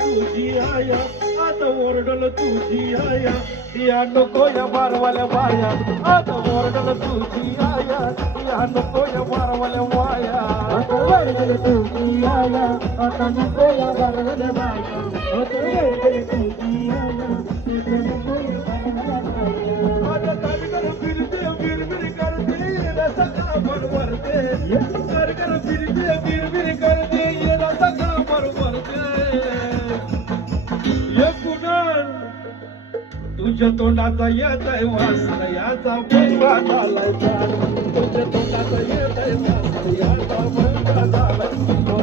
तुझी आया, आता ओरडल तुझी आया, या नको या बारवाल्या बाया, आता ओरडल तुझी आया, या नको या बारवाल्या बाया, आता ओरडल तुझी आया, आता नको या बारवाल्या बाया, आता ओरडल तुझी आया, आता नको या बारवाल्या बाया. आता सरकार फिरते बिरबिर करते येणं सगळं बरोबरते, सरकार फिरते बिरबिर करते येणं सगळं बरोबरते. हे कुणाल तुझ्या तोंडाचा येतय वास, याचा भंगा झालाय, तुझ्या तोंडाचा येतय वास, याचा भंगा झालाय.